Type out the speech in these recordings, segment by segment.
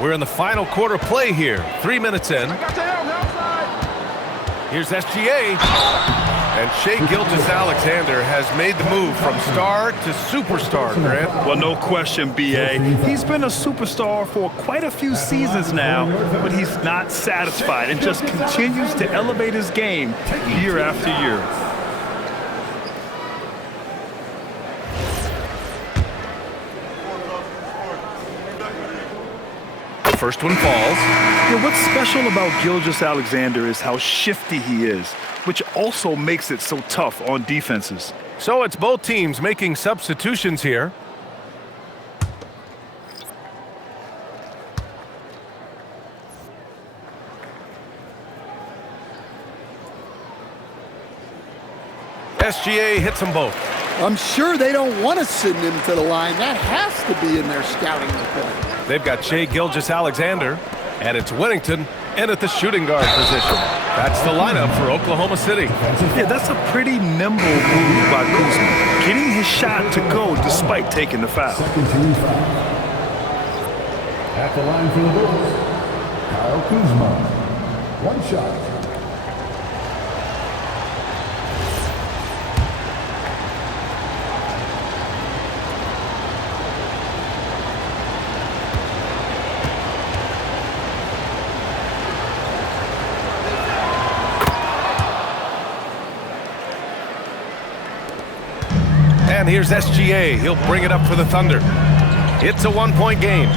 We're in the final quarter play here. 3 minutes in. Here's SGA. And Shai Gilgeous-Alexander has made the move from star to superstar, Grant. Well, no question, B.A. He's been a superstar for quite a few seasons now, but he's not satisfied and just continues to elevate his game year after year. First one falls. Yeah, what's special about Gilgeous-Alexander is how shifty he is, which also makes it so tough on defenses. So it's both teams making substitutions here. SGA hits them both. I'm sure they don't want to send him to the line. That has to be in their scouting report. They've got Shai Gilgeous-Alexander, and it's Whittington in at the shooting guard position. That's the lineup for Oklahoma City. Yeah, that's a pretty nimble move by Kuzma, getting his shot to go despite taking the foul. Second team foul. At the line for the Bulls, Kyle Kuzma. One shot. And here's SGA. He'll bring it up for the Thunder. It's a one-point game.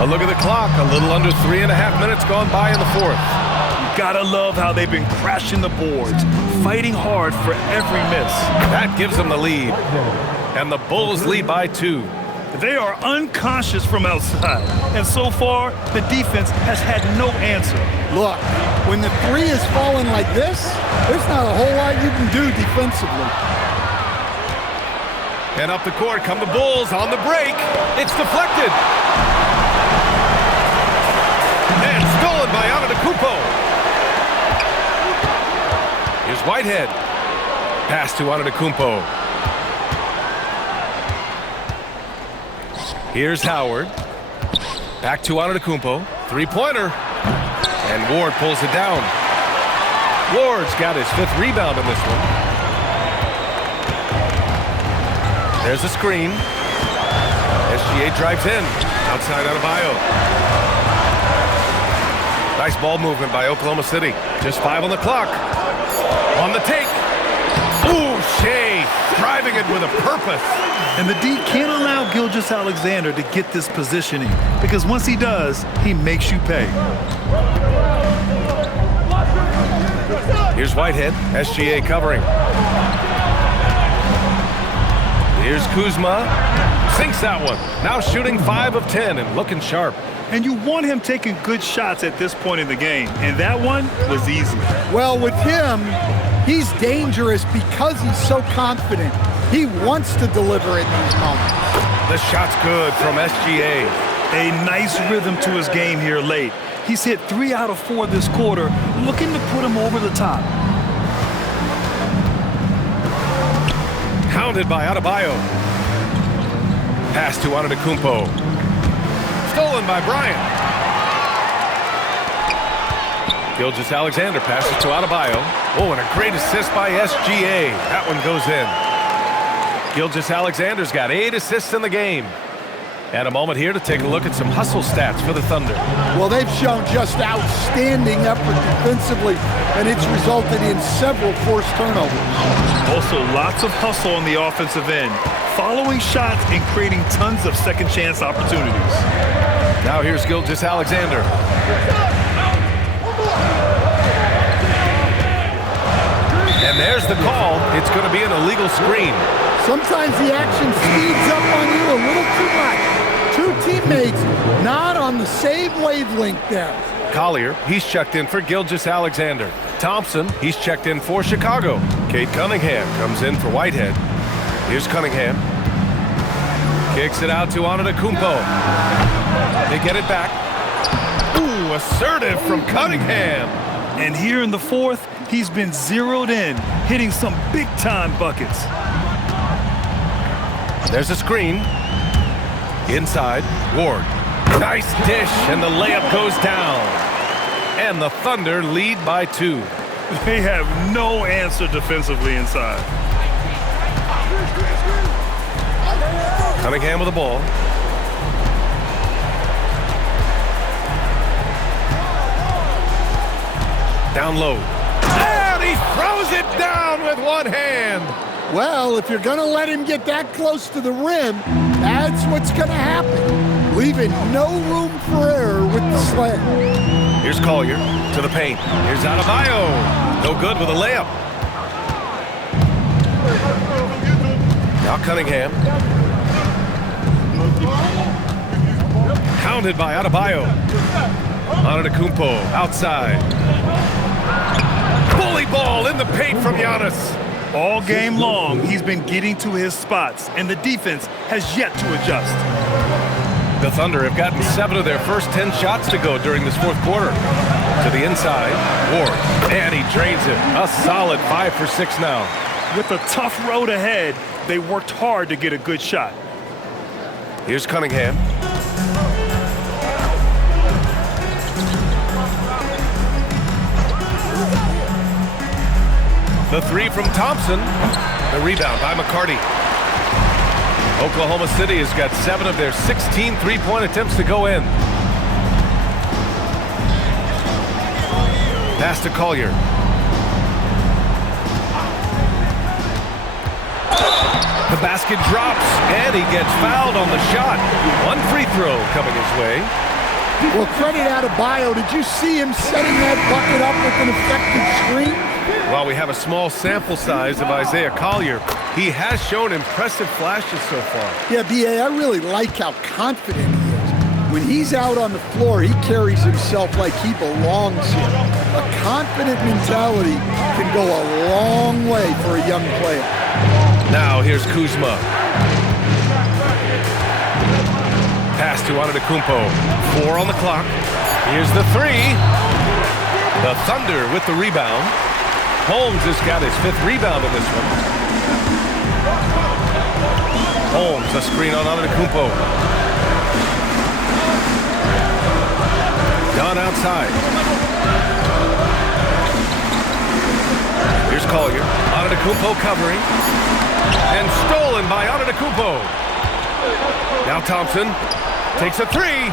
A look at the clock. A little under 3.5 minutes gone by in the fourth. You gotta love how they've been crashing the boards, fighting hard for every miss. That gives them the lead. And the Bulls lead by 2. They are unconscious from outside, and so far, the defense has had no answer. Look, when the three is falling like this, there's not a whole lot you can do defensively. And up the court come the Bulls on the break. It's deflected. And stolen by Antetokounmpo. Here's Whitehead. Pass to Antetokounmpo. Here's Howard. Back to Antetokounmpo. Three-pointer. And Ward pulls it down. Ward's got his 5th rebound in this one. There's a screen. SGA drives in. Outside Adebayo. Nice ball movement by Oklahoma City. Just 5 on the clock. On the take. Ooh, Shai driving it with a purpose. And the D can't allow Gilgeous-Alexander to get this positioning, because once he does, he makes you pay. Here's Whitehead. SGA covering. Here's Kuzma. Sinks that one. Now shooting 5 of 10 and looking sharp. And you want him taking good shots at this point in the game, and that one was easy. Well, with him, he's dangerous because he's so confident. He wants to deliver in these moments. The shot's good from SGA. A nice rhythm to his game here late. He's hit 3 out of 4 this quarter, looking to put him over the top. Hounded by Adebayo. Pass to Antetokounmpo. Stolen by Bryant. Gilgeous-Alexander passes to Adebayo. Oh, and a great assist by SGA. That one goes in. Gilgeous-Alexander's got 8 assists in the game. And a moment here to take a look at some hustle stats for the Thunder. Well, they've shown just outstanding effort defensively, and it's resulted in several forced turnovers. Also, lots of hustle on the offensive end, following shots and creating tons of second chance opportunities. Now here's Gilgeous-Alexander. And there's the call. It's going to be an illegal screen. Sometimes the action speeds up on you a little too much. 2 teammates not on the same wavelength there. Collier, he's checked in for Gilgeous-Alexander. Thompson, he's checked in for Chicago. Cade Cunningham comes in for Whitehead. Here's Cunningham. Kicks it out to Antetokounmpo. They get it back. Ooh, assertive from Cunningham. And here in the fourth, he's been zeroed in, hitting some big-time buckets. There's a screen. Inside, Ward. Nice dish, and the layup goes down. And the Thunder lead by 2. They have no answer defensively inside. Cunningham with the ball. Down low. And he throws it down with one hand. Well, if you're going to let him get that close to the rim, that's what's going to happen. Leaving no room for error with the slam. Here's Collier to the paint. Here's Adebayo. No good with a layup. Now Cunningham. Hounded by Adebayo. Antetokounmpo outside. Bully ball in the paint from Giannis. All game long, he's been getting to his spots, and the defense has yet to adjust. The Thunder have gotten 7 of their first 10 shots to go during this fourth quarter. To the inside, Ward, and he drains it. A solid 5 for 6 now. With a tough road ahead, they worked hard to get a good shot. Here's Cunningham. The 3 from Thompson. The rebound by McCarty. Oklahoma City has got 7 of their 16 three-point attempts to go in. Pass to Collier. The basket drops, and he gets fouled on the shot. One free throw coming his way. Well, credit Adebayo. Did you see him setting that bucket up with an effective screen? While we have a small sample size of Isaiah Collier, he has shown impressive flashes so far. Yeah, B.A., I really like how confident he is. When he's out on the floor, he carries himself like he belongs here. A confident mentality can go a long way for a young player. Now here's Kuzma. Pass to Antetokounmpo. 4 on the clock. Here's the 3. The Thunder with the rebound. Holmes has got his 5th rebound in this one. Holmes, a screen on Antetokounmpo. Down outside. Here's Collier. Antetokounmpo covering. And stolen by Antetokounmpo. Now Thompson takes a 3.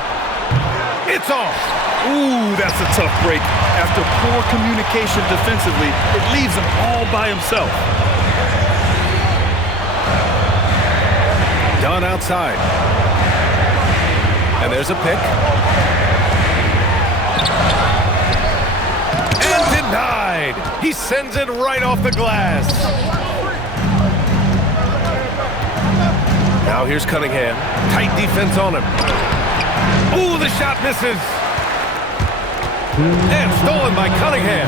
It's off. Ooh, that's a tough break. After poor communication defensively, it leaves him all by himself. Down outside. And there's a pick. And denied. He sends it right off the glass. Now here's Cunningham. Tight defense on him. Ooh, the shot misses. And stolen by Cunningham.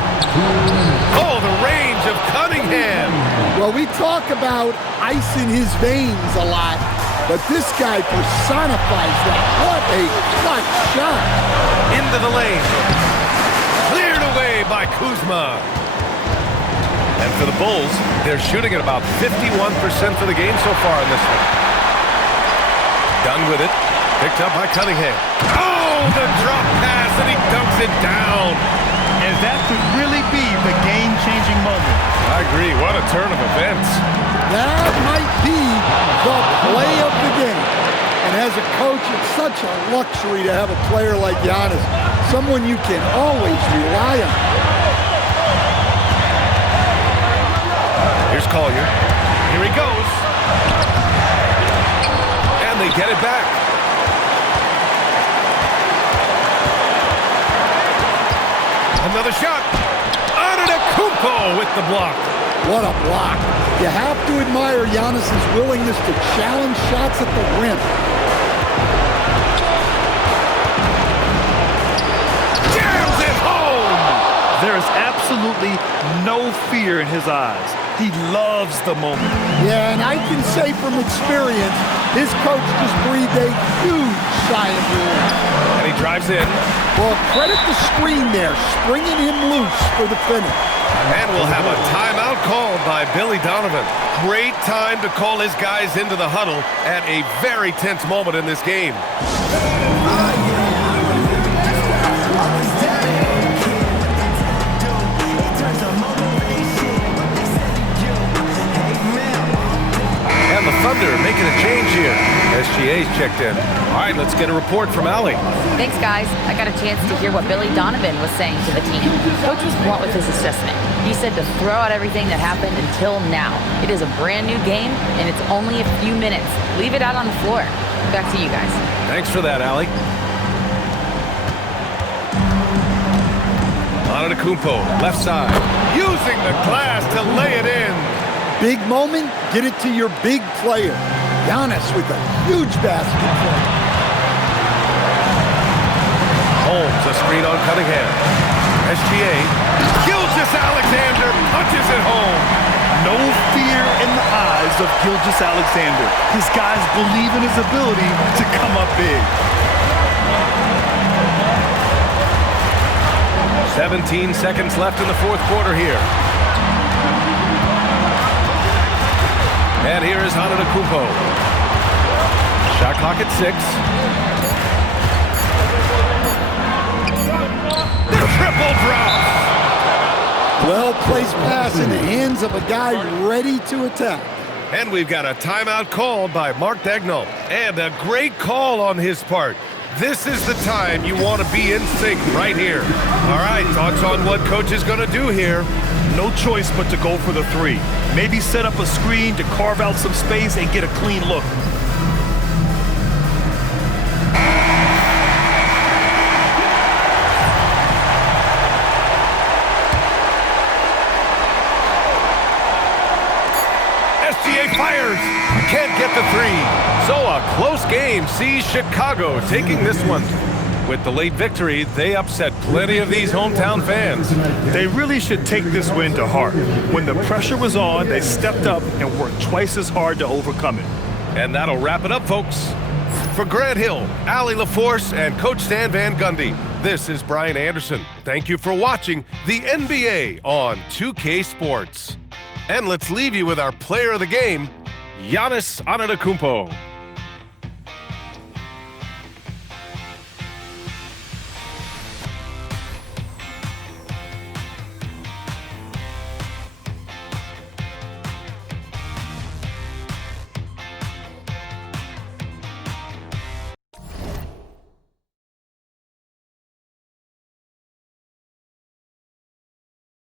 Oh, the range of Cunningham. Well, we talk about ice in his veins a lot, but this guy personifies that. What a clutch shot. Into the lane. Cleared away by Kuzma. And for the Bulls, they're shooting at about 51% for the game so far in this one. Done with it. Picked up by Cunningham. Oh, the drop pass, and he dunks it down. And that could really be the game-changing moment. I agree. What a turn of events. That might be the play of the game. And as a coach, it's such a luxury to have a player like Giannis, someone you can always rely on. Here's Collier. Here he goes. And they get it back. Another shot. Antetokounmpo with the block. What a block. You have to admire Giannis's willingness to challenge shots at the rim. Jams it home. There is absolutely no fear in his eyes. He loves the moment. Yeah, and I can say from experience, his coach just breathed a huge sigh of relief. And he drives in. Well, credit the screen there, springing him loose for the finish. And we'll have a timeout called by Billy Donovan. Great time to call his guys into the huddle at a very tense moment in this game. And the Thunder making a change here. SGA's checked in. All right, let's get a report from Allie. Thanks, guys. I got a chance to hear what Billy Donovan was saying to the team. Coach was blunt with his assessment. He said to throw out everything that happened until now. It is a brand new game, and it's only a few minutes. Leave it out on the floor. Back to you guys. Thanks for that, Allie. Antetokounmpo, left side, using the glass to lay it in. Big moment, get it to your big player. Giannis with a huge basket. Holmes, a screen on Cunningham. SGA, Gilgeous-Alexander punches it home. No fear in the eyes of Gilgeous-Alexander. His guys believe in his ability to come up big. 17 seconds left in the fourth quarter here. And here is Antetokounmpo. Shot clock at 6. Triple drop. Well-placed pass in the hands of a guy ready to attack. And we've got a timeout called by Mark Daigneault. And a great call on his part. This is the time you want to be in sync right here. All right, thoughts on what coach is going to do here? No choice but to go for the three. Maybe set up a screen to carve out some space and get a clean look. SGA fires. Can't get the three. So a close game sees Chicago taking this one. With the late victory, they upset plenty of these hometown fans. They really should take this win to heart. When the pressure was on, they stepped up and worked twice as hard to overcome it. And that'll wrap it up, folks. For Grant Hill, Allie LaForce, and Coach Stan Van Gundy, this is Brian Anderson. Thank you for watching the NBA on 2K Sports. And let's leave you with our player of the game, Giannis Antetokounmpo.